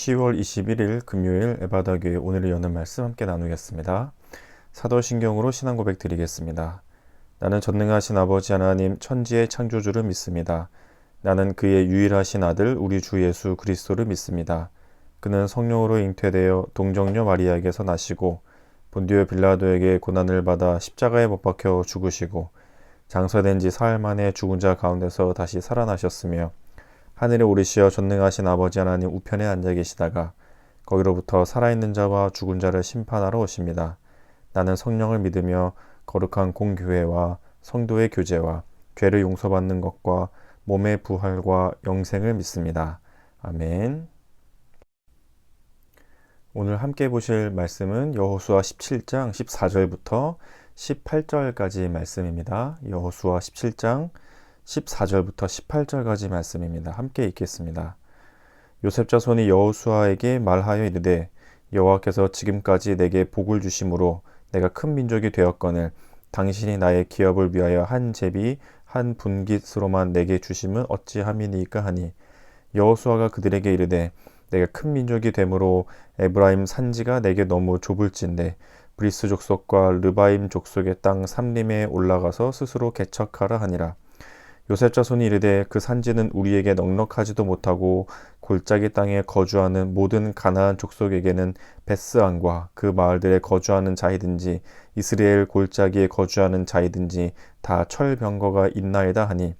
10월 21일 금요일 에바다교회 오늘을 여는 말씀 함께 나누겠습니다. 사도신경으로 신앙 고백 드리겠습니다. 나는 전능하신 아버지 하나님 천지의 창조주를 믿습니다. 나는 그의 유일하신 아들 우리 주 예수 그리스도를 믿습니다. 그는 성령으로 잉태되어 동정녀 마리아에게서 나시고 본디오 빌라도에게 고난을 받아 십자가에 못 박혀 죽으시고 장사된 지 사흘 만에 죽은 자 가운데서 다시 살아나셨으며 하늘에 오르시어 전능하신 아버지 하나님 우편에 앉아 계시다가 거기로부터 살아있는 자와 죽은 자를 심판하러 오십니다. 나는 성령을 믿으며 거룩한 공교회와 성도의 교제와 죄를 용서받는 것과 몸의 부활과 영생을 믿습니다. 아멘. 오늘 함께 보실 말씀은 여호수아 17장 14절부터 18절까지 말씀입니다. 여호수아 17장 14절부터 18절까지 말씀입니다. 함께 읽겠습니다. 요셉 자손이 여호수아에게 말하여 이르되 여호와께서 지금까지 내게 복을 주심으로 내가 큰 민족이 되었거늘 당신이 나의 기업을 위하여 한 제비 한 분깃으로만 내게 주심은 어찌함이니까 하니 여호수아가 그들에게 이르되 내가 큰 민족이 되므로 에브라임 산지가 내게 너무 좁을진데 브리스 족속과 르바임 족속의 땅 삼림에 올라가서 스스로 개척하라 하니라. 요셉 자손이 이르되 그 산지는 우리에게 넉넉하지도 못하고 골짜기 땅에 거주하는 모든 가나안 족속에게는 베스안과 그 마을들에 거주하는 자이든지 이스라엘 골짜기에 거주하는 자이든지 다 철병거가 있나이다 하니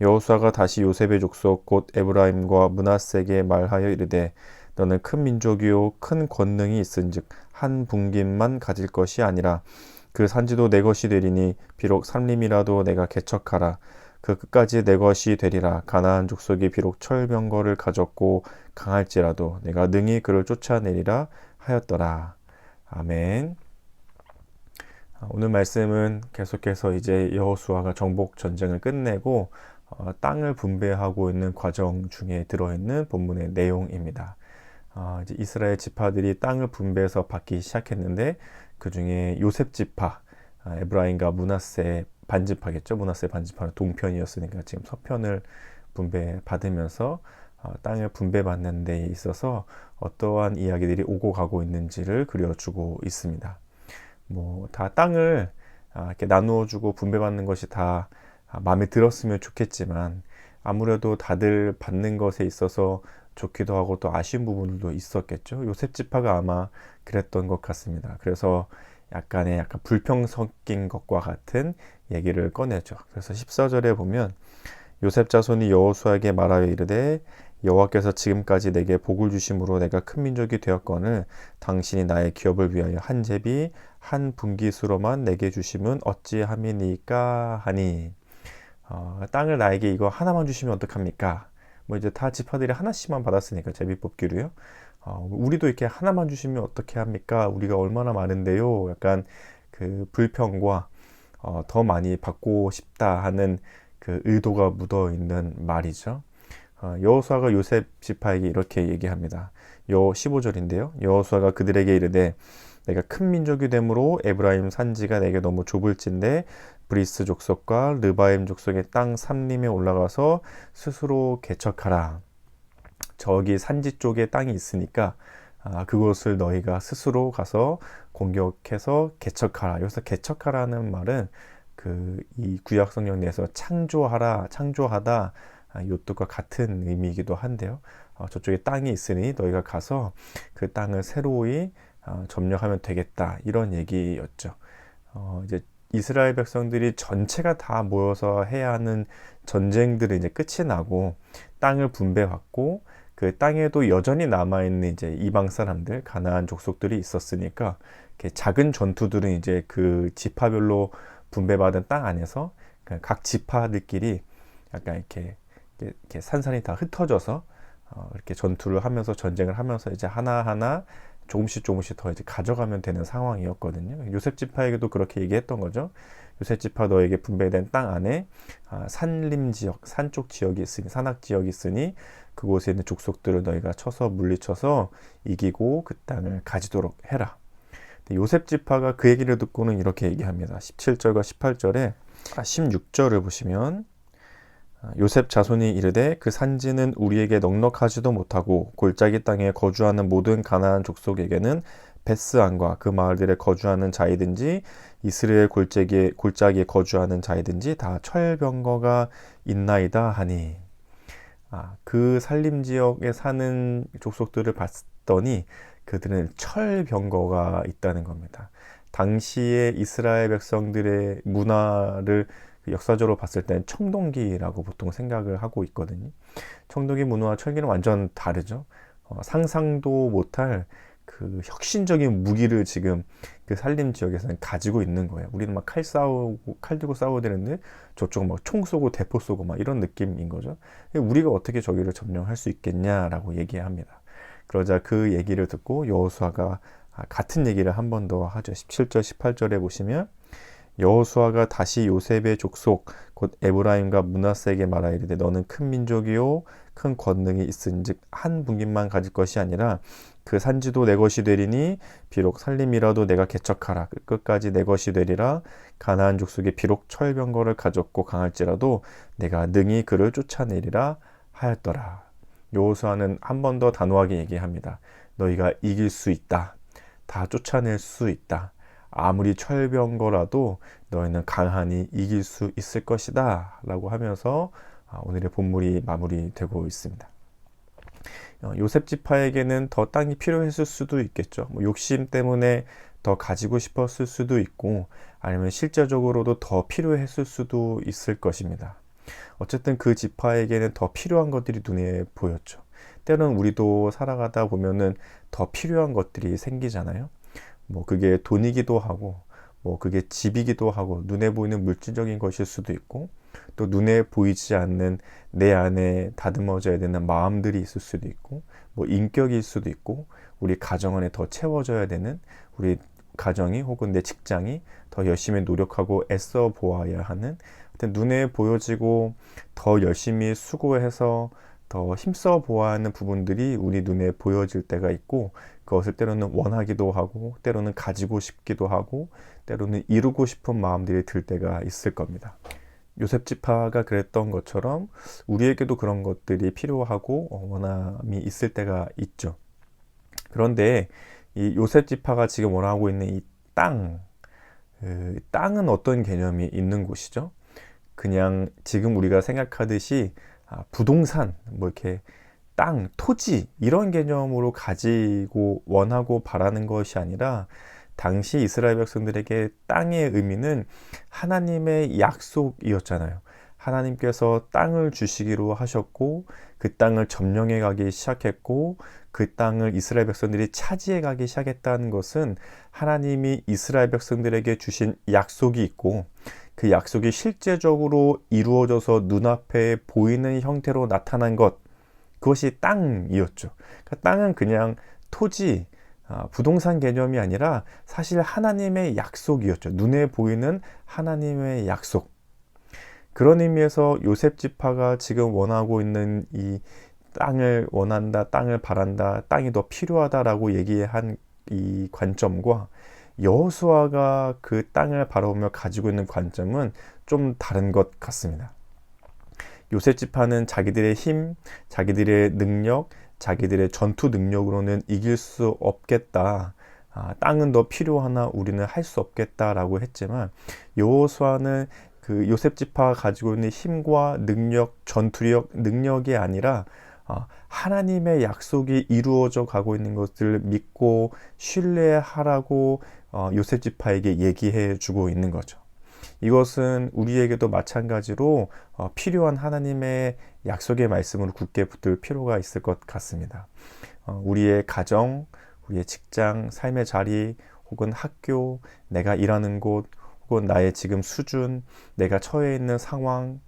여호수아가 다시 요셉의 족속 곧 에브라임과 므낫세에게 말하여 이르되 너는 큰 민족이요 큰 권능이 있은즉 한 분깃만 가질 것이 아니라 그 산지도 내 것이 되리니 비록 삼림이라도 내가 개척하라. 그 끝까지 내 것이 되리라. 가나안 족속이 비록 철병거를 가졌고 강할지라도 내가 능히 그를 쫓아내리라 하였더라. 아멘. 오늘 말씀은 계속해서 이제 여호수아가 정복 전쟁을 끝내고 땅을 분배하고 있는 과정 중에 들어있는 본문의 내용입니다. 이제 이스라엘 지파들이 땅을 분배해서 받기 시작했는데 그 중에 요셉 지파, 에브라임과 므낫세 반지파겠죠. 므낫세 반지파는 동편이었으니까 지금 서편을 분배받으면서 땅을 분배받는 데 있어서 어떠한 이야기들이 오고 가고 있는지를 그려주고 있습니다. 뭐 다 땅을 이렇게 나누어주고 분배받는 것이 다 마음에 들었으면 좋겠지만 아무래도 다들 받는 것에 있어서 좋기도 하고 또 아쉬운 부분들도 있었겠죠. 요셉 지파가 아마 그랬던 것 같습니다. 그래서 약간 불평 섞인 것과 같은 얘기를 꺼내죠. 그래서 14절에 보면 요셉 자손이 여호수아에게 말하여 이르되 여호와께서 지금까지 내게 복을 주심으로 내가 큰 민족이 되었거늘 당신이 나의 기업을 위하여 한 제비 한 분깃으로만 내게 주심은 어찌함이니까 하니 땅을 나에게 이거 하나만 주시면 어떡합니까? 뭐 이제 다 지파들이 하나씩만 받았으니까 제비 뽑기로요. 우리도 이렇게 하나만 주시면 어떻게 합니까? 우리가 얼마나 많은데요. 약간 그 불평과 더 많이 받고 싶다 하는 그 의도가 묻어 있는 말이죠. 여호수아가 요셉 지파에게 이렇게 얘기합니다. 15절인데요. 여호수아가 그들에게 이르되 내가 큰 민족이 되므로 에브라임 산지가 내게 너무 좁을진데 브리스 족속과 르바임 족속의 땅 삼림에 올라가서 스스로 개척하라. 저기 산지 쪽에 땅이 있으니까 그곳을 너희가 스스로 가서 공격해서 개척하라. 여기서 개척하라는 말은 이 구약 성경 내에서 창조하라, 창조하다 이것과 같은 의미이기도 한데요. 저쪽에 땅이 있으니 너희가 가서 그 땅을 새로이 점령하면 되겠다 이런 얘기였죠. 이제 이스라엘 백성들이 전체가 다 모여서 해야 하는 전쟁들은 이제 끝이 나고 땅을 분배받고 그 땅에도 여전히 남아있는 이제 이방 사람들, 가나안 족속들이 있었으니까 작은 전투들은 이제 그 지파별로 분배받은 땅 안에서 각 지파들끼리 약간 이렇게 산산이 다 흩어져서 이렇게 전투를 하면서 전쟁을 하면서 이제 하나하나 조금씩 더 이제 가져가면 되는 상황이었거든요. 요셉 지파에게도 그렇게 얘기했던 거죠. 요셉 지파 너에게 분배된 땅 안에 산림 지역, 산쪽 지역이 있으니 산악 지역이 있으니 그곳에 있는 족속들을 너희가 쳐서 물리쳐서 이기고 그 땅을 가지도록 해라. 요셉 지파가 그 얘기를 듣고는 이렇게 얘기합니다. 17절과 18절에 16절을 보시면 요셉 자손이 이르되 그 산지는 우리에게 넉넉하지도 못하고 골짜기 땅에 거주하는 모든 가나안 족속에게는 베스안과 그 마을들에 거주하는 자이든지 이스라엘 골짜기에 거주하는 자이든지 다 철병거가 있나이다 하니. 그 산림 지역에 사는 족속들을 봤더니 그들은 철병거가 있다는 겁니다. 당시에 이스라엘 백성들의 문화를 역사적으로 봤을 때는 청동기라고 보통 생각을 하고 있거든요. 청동기 문화와 철기는 완전 다르죠. 상상도 못할 그 혁신적인 무기를 지금 그 산림 지역에서는 가지고 있는 거예요. 우리는 막 칼 들고 싸워야 되는데 저쪽은 막 총 쏘고 대포 쏘고 막 이런 느낌인 거죠. 우리가 어떻게 저기를 점령할 수 있겠냐라고 얘기합니다. 그러자 그 얘기를 듣고 여호수아가 같은 얘기를 한 번 더 하죠. 17절, 18절에 보시면 여호수아가 다시 요셉의 족속 곧 에브라임과 므낫세에게 말하이르되 너는 큰 민족이요 큰 권능이 있은즉 한 분깃만 가질 것이 아니라 그 산지도 내 것이 되리니 비록 살림이라도 내가 개척하라 끝까지 내 것이 되리라. 가나안 족속이 비록 철병거를 가졌고 강할지라도 내가 능히 그를 쫓아내리라 하였더라. 여호수아는 한 번 더 단호하게 얘기합니다. 너희가 이길 수 있다. 다 쫓아낼 수 있다. 아무리 철병거라도 너희는 강하니 이길 수 있을 것이다 라고 하면서 오늘의 본문이 마무리되고 있습니다. 요셉 지파에게는 더 땅이 필요했을 수도 있겠죠. 욕심 때문에 더 가지고 싶었을 수도 있고 아니면 실제적으로도 더 필요했을 수도 있을 것입니다. 어쨌든 그 지파에게는 더 필요한 것들이 눈에 보였죠. 때로는 우리도 살아가다 보면은 더 필요한 것들이 생기잖아요. 그게 돈이기도 하고 그게 집이기도 하고 눈에 보이는 물질적인 것일 수도 있고 또 눈에 보이지 않는 내 안에 다듬어져야 되는 마음들이 있을 수도 있고 인격일 수도 있고 우리 가정 안에 더 채워져야 되는 우리 가정이 혹은 내 직장이 더 열심히 노력하고 애써 보아야 하는 눈에 보여지고 더 열심히 수고해서 더 힘써 보아야 하는 부분들이 우리 눈에 보여질 때가 있고 그것을 때로는 원하기도 하고 때로는 가지고 싶기도 하고 때로는 이루고 싶은 마음들이 들 때가 있을 겁니다. 요셉 지파가 그랬던 것처럼 우리에게도 그런 것들이 필요하고 원함이 있을 때가 있죠. 그런데 이 요셉 지파가 지금 원하고 있는 이 땅은 어떤 개념이 있는 곳이죠? 그냥 지금 우리가 생각하듯이 부동산, 이렇게 땅, 토지 이런 개념으로 가지고 원하고 바라는 것이 아니라 당시 이스라엘 백성들에게 땅의 의미는 하나님의 약속이었잖아요. 하나님께서 땅을 주시기로 하셨고 그 땅을 점령해 가기 시작했고 그 땅을 이스라엘 백성들이 차지해 가기 시작했다는 것은 하나님이 이스라엘 백성들에게 주신 약속이 있고 그 약속이 실제적으로 이루어져서 눈앞에 보이는 형태로 나타난 것, 그것이 땅이었죠. 그러니까 땅은 그냥 토지, 부동산 개념이 아니라 사실 하나님의 약속이었죠. 눈에 보이는 하나님의 약속. 그런 의미에서 요셉 지파가 지금 원하고 있는 이 땅을 원한다, 땅을 바란다, 땅이 더 필요하다라고 얘기한 이 관점과 여호수아가 그 땅을 바라보며 가지고 있는 관점은 좀 다른 것 같습니다. 요셉 지파는 자기들의 힘, 자기들의 능력, 자기들의 전투 능력으로는 이길 수 없겠다. 땅은 더 필요하나 우리는 할 수 없겠다라고 했지만 여호수아는 그 요셉 지파가 가지고 있는 힘과 능력, 전투력, 능력이 아니라 하나님의 약속이 이루어져 가고 있는 것을 믿고 신뢰하라고 요셉 지파에게 얘기해 주고 있는 거죠. 이것은 우리에게도 마찬가지로 필요한 하나님의 약속의 말씀으로 굳게 붙들 필요가 있을 것 같습니다. 우리의 가정, 우리의 직장, 삶의 자리, 혹은 학교, 내가 일하는 곳, 혹은 나의 지금 수준, 내가 처해 있는 상황,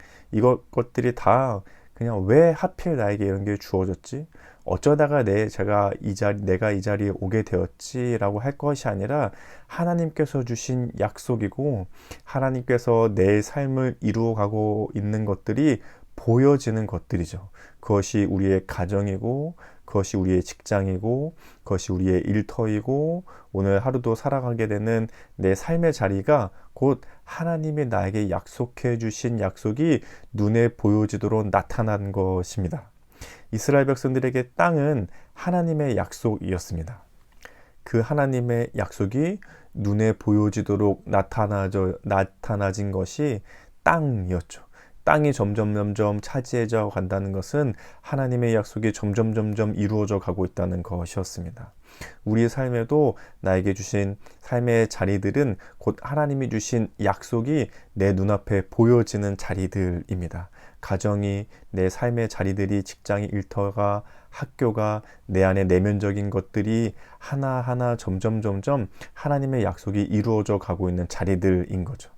것들이 다 그냥 왜 하필 나에게 이런 게 주어졌지? 어쩌다가 내가 이 자리에 오게 되었지라고 할 것이 아니라 하나님께서 주신 약속이고 하나님께서 내 삶을 이루어가고 있는 것들이 보여지는 것들이죠. 그것이 우리의 가정이고 그것이 우리의 직장이고 그것이 우리의 일터이고 오늘 하루도 살아가게 되는 내 삶의 자리가 곧 하나님이 나에게 약속해 주신 약속이 눈에 보여지도록 나타난 것입니다. 이스라엘 백성들에게 땅은 하나님의 약속이었습니다. 그 하나님의 약속이 눈에 보여지도록 나타나진 것이 땅이었죠. 땅이 점점 차지해져 간다는 것은 하나님의 약속이 점점 이루어져 가고 있다는 것이었습니다. 우리의 삶에도 나에게 주신 삶의 자리들은 곧 하나님이 주신 약속이 내 눈앞에 보여지는 자리들입니다. 가정이, 내 삶의 자리들이, 직장이, 일터가, 학교가, 내 안에 내면적인 것들이 하나하나 점점 하나님의 약속이 이루어져 가고 있는 자리들인 거죠.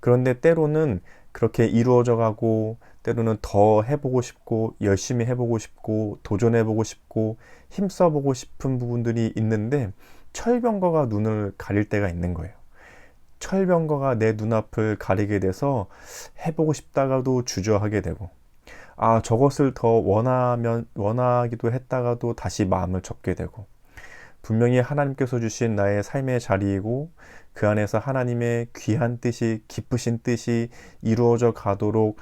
그런데 때로는 그렇게 이루어져 가고 때로는 더 해보고 싶고 열심히 해보고 싶고 도전해보고 싶고 힘써보고 싶은 부분들이 있는데 철병거가 눈을 가릴 때가 있는 거예요. 철병거가 내 눈앞을 가리게 돼서 해보고 싶다가도 주저하게 되고 저것을 더 원하기도 했다가도 다시 마음을 접게 되고 분명히 하나님께서 주신 나의 삶의 자리이고 그 안에서 하나님의 귀한 뜻이 기쁘신 뜻이 이루어져 가도록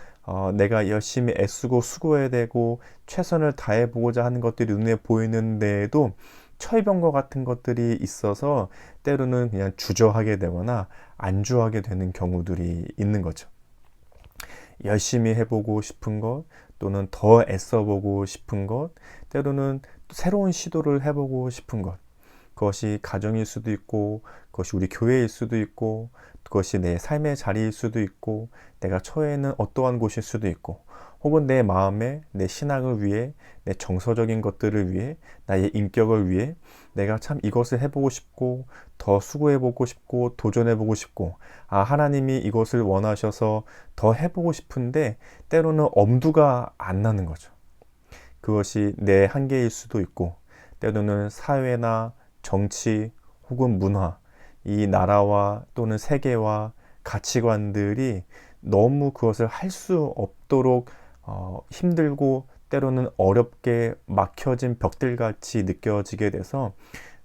내가 열심히 애쓰고 수고해야 되고 최선을 다해보고자 하는 것들이 눈에 보이는데에도 철병거 같은 것들이 있어서 때로는 그냥 주저하게 되거나 안주하게 되는 경우들이 있는 거죠. 열심히 해보고 싶은 것 또는 더 애써보고 싶은 것 때로는 새로운 시도를 해보고 싶은 것 그것이 가정일 수도 있고 그것이 우리 교회일 수도 있고 그것이 내 삶의 자리일 수도 있고 내가 처해 있는 어떠한 곳일 수도 있고 혹은 내 마음에 내 신앙을 위해 내 정서적인 것들을 위해 나의 인격을 위해 내가 참 이것을 해보고 싶고 더 수고해보고 싶고 도전해보고 싶고 하나님이 이것을 원하셔서 더 해보고 싶은데 때로는 엄두가 안 나는 거죠. 그것이 내 한계일 수도 있고 때로는 사회나 정치 혹은 문화, 이 나라와 또는 세계와 가치관들이 너무 그것을 할 수 없도록 힘들고 때로는 어렵게 막혀진 벽들같이 느껴지게 돼서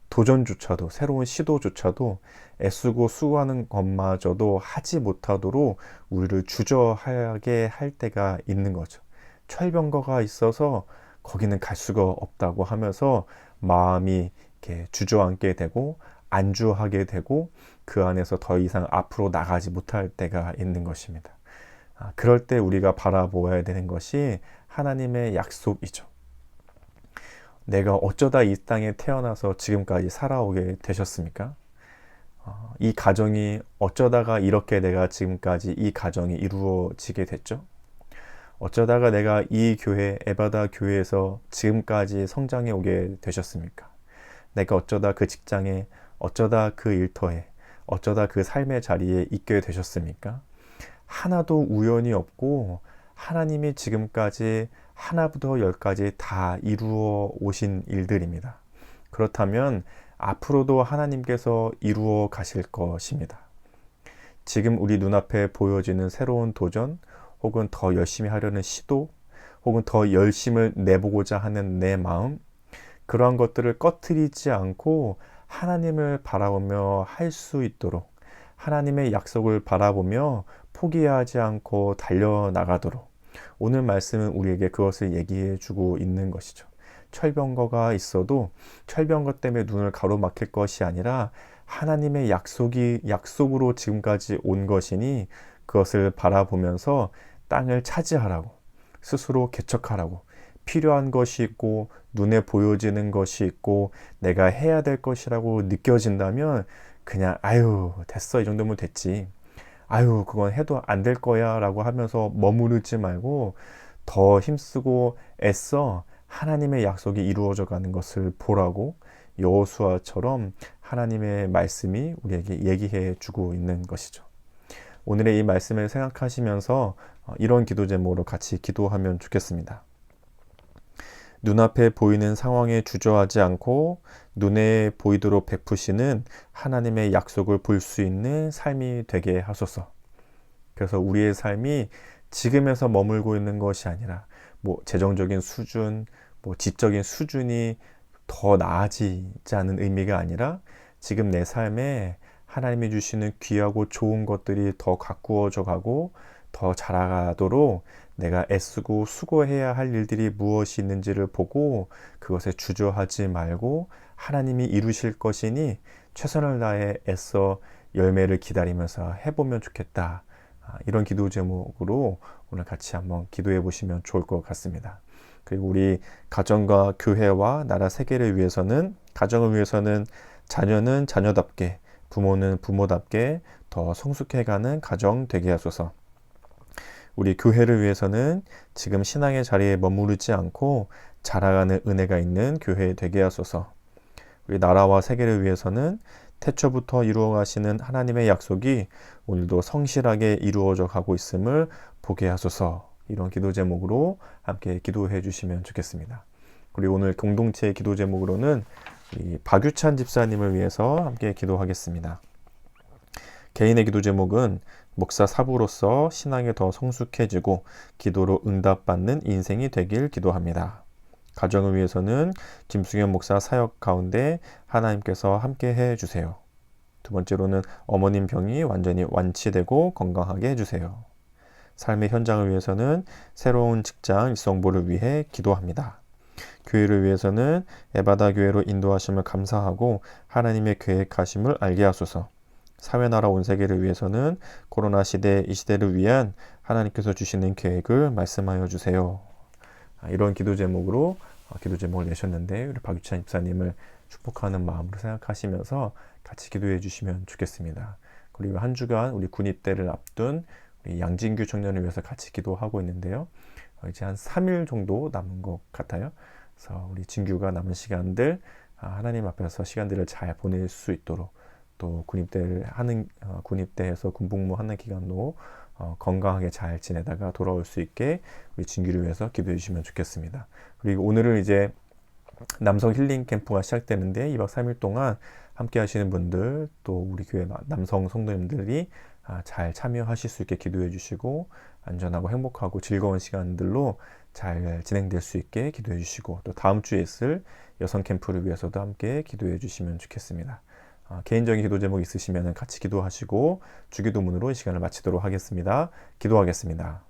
도전조차도 새로운 시도조차도 애쓰고 수고하는 것마저도 하지 못하도록 우리를 주저하게 할 때가 있는 거죠. 철병거가 있어서 거기는 갈 수가 없다고 하면서 마음이 이렇게 주저앉게 되고 안주하게 되고 그 안에서 더 이상 앞으로 나가지 못할 때가 있는 것입니다. 그럴 때 우리가 바라보아야 되는 것이 하나님의 약속이죠. 내가 어쩌다 이 땅에 태어나서 지금까지 살아오게 되셨습니까? 이 가정이 어쩌다가 이렇게 내가 지금까지 이 가정이 이루어지게 됐죠? 어쩌다가 내가 이 교회, 에바다 교회에서 지금까지 성장해 오게 되셨습니까? 내가 어쩌다 그 직장에, 어쩌다 그 일터에, 어쩌다 그 삶의 자리에 있게 되셨습니까? 하나도 우연이 없고 하나님이 지금까지 하나부터 열까지 다 이루어 오신 일들입니다. 그렇다면 앞으로도 하나님께서 이루어 가실 것입니다. 지금 우리 눈앞에 보여지는 새로운 도전, 혹은 더 열심히 하려는 시도, 혹은 더 열심을 내보고자 하는 내 마음, 그러한 것들을 꺼트리지 않고 하나님을 바라보며 할 수 있도록 하나님의 약속을 바라보며 포기하지 않고 달려나가도록 오늘 말씀은 우리에게 그것을 얘기해 주고 있는 것이죠. 철병거가 있어도 철병거 때문에 눈을 가로막힐 것이 아니라 하나님의 약속으로 지금까지 온 것이니 그것을 바라보면서 땅을 차지하라고 스스로 개척하라고 필요한 것이 있고 눈에 보여지는 것이 있고 내가 해야 될 것이라고 느껴진다면 그냥 됐어 이 정도면 됐지 그건 해도 안 될 거야 라고 하면서 머무르지 말고 더 힘쓰고 애써 하나님의 약속이 이루어져 가는 것을 보라고 여호수아처럼 하나님의 말씀이 우리에게 얘기해 주고 있는 것이죠. 오늘의 이 말씀을 생각하시면서 이런 기도 제목으로 같이 기도하면 좋겠습니다. 눈앞에 보이는 상황에 주저하지 않고 눈에 보이도록 베푸시는 하나님의 약속을 볼 수 있는 삶이 되게 하소서. 그래서 우리의 삶이 지금에서 머물고 있는 것이 아니라 재정적인 수준, 뭐 지적인 수준이 더 나아지지 않은 의미가 아니라 지금 내 삶에 하나님이 주시는 귀하고 좋은 것들이 더 가꾸어져 가고 더 자라가도록 내가 애쓰고 수고해야 할 일들이 무엇이 있는지를 보고 그것에 주저하지 말고 하나님이 이루실 것이니 최선을 다해 애써 열매를 기다리면서 해보면 좋겠다. 이런 기도 제목으로 오늘 같이 한번 기도해 보시면 좋을 것 같습니다. 그리고 우리 가정과 교회와 나라 세계를 위해서는, 가정을 위해서는 자녀는 자녀답게, 부모는 부모답게 더 성숙해가는 가정 되게 하소서. 우리 교회를 위해서는 지금 신앙의 자리에 머무르지 않고 자라가는 은혜가 있는 교회 되게 하소서. 우리 나라와 세계를 위해서는 태초부터 이루어 가시는 하나님의 약속이 오늘도 성실하게 이루어져 가고 있음을 보게 하소서. 이런 기도 제목으로 함께 기도해 주시면 좋겠습니다. 그리고 오늘 공동체 기도 제목으로는 박유찬 집사님을 위해서 함께 기도하겠습니다. 개인의 기도 제목은 목사 사부로서 신앙에 더 성숙해지고 기도로 응답받는 인생이 되길 기도합니다. 가정을 위해서는 김승현 목사 사역 가운데 하나님께서 함께 해주세요. 두 번째로는 어머님 병이 완전히 완치되고 건강하게 해주세요. 삶의 현장을 위해서는 새로운 직장 일성보를 위해 기도합니다. 교회를 위해서는 에바다 교회로 인도하심을 감사하고 하나님의 계획하심을 알게 하소서. 사회나라 온 세계를 위해서는 코로나 시대 이 시대를 위한 하나님께서 주시는 계획을 말씀하여 주세요. 이런 기도 제목으로 기도 제목을 내셨는데 우리 박유찬 집사님을 축복하는 마음으로 생각하시면서 같이 기도해 주시면 좋겠습니다. 그리고 한 주간 우리 군입대를 앞둔 우리 양진규 청년을 위해서 같이 기도하고 있는데요. 이제 한 3일 정도 남은 것 같아요. 그래서 우리 진규가 남은 시간들 하나님 앞에서 시간들을 잘 보낼 수 있도록 또 군입대에서 군복무하는 기간도 건강하게 잘 지내다가 돌아올 수 있게 우리 진규를 위해서 기도해 주시면 좋겠습니다. 그리고 오늘은 이제 남성 힐링 캠프가 시작되는데 2박 3일 동안 함께 하시는 분들 또 우리 교회 남성 성도님들이 잘 참여하실 수 있게 기도해 주시고 안전하고 행복하고 즐거운 시간들로 잘 진행될 수 있게 기도해 주시고 또 다음 주에 있을 여성 캠프를 위해서도 함께 기도해 주시면 좋겠습니다. 개인적인 기도 제목 있으시면 같이 기도하시고 주기도문으로 이 시간을 마치도록 하겠습니다. 기도하겠습니다.